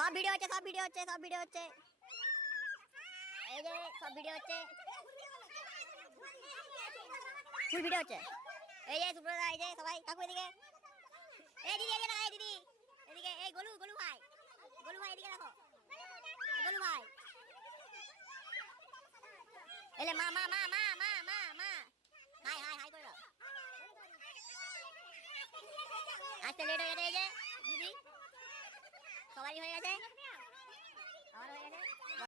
সব ভিডিও হচ্ছে সব ভিডিও হচ্ছে সব ভিডিও হচ্ছে এই যে সব ভিডিও হচ্ছে ফুল ভিডিও হচ্ছে এই যে সুব্রতা এই যে সবাই কাকু এদিকে এই দিদি এদিকে এই দিদি এদিকে এই গোলু গোলু ভাই এদিকে দেখো গোলু ভাই এলে মা মা মা মা মা মা মা হাই হাই হাই করে দাও আসতে লেট হয়ে গেছে এই যে দিদি সবাই হয়ে গেছে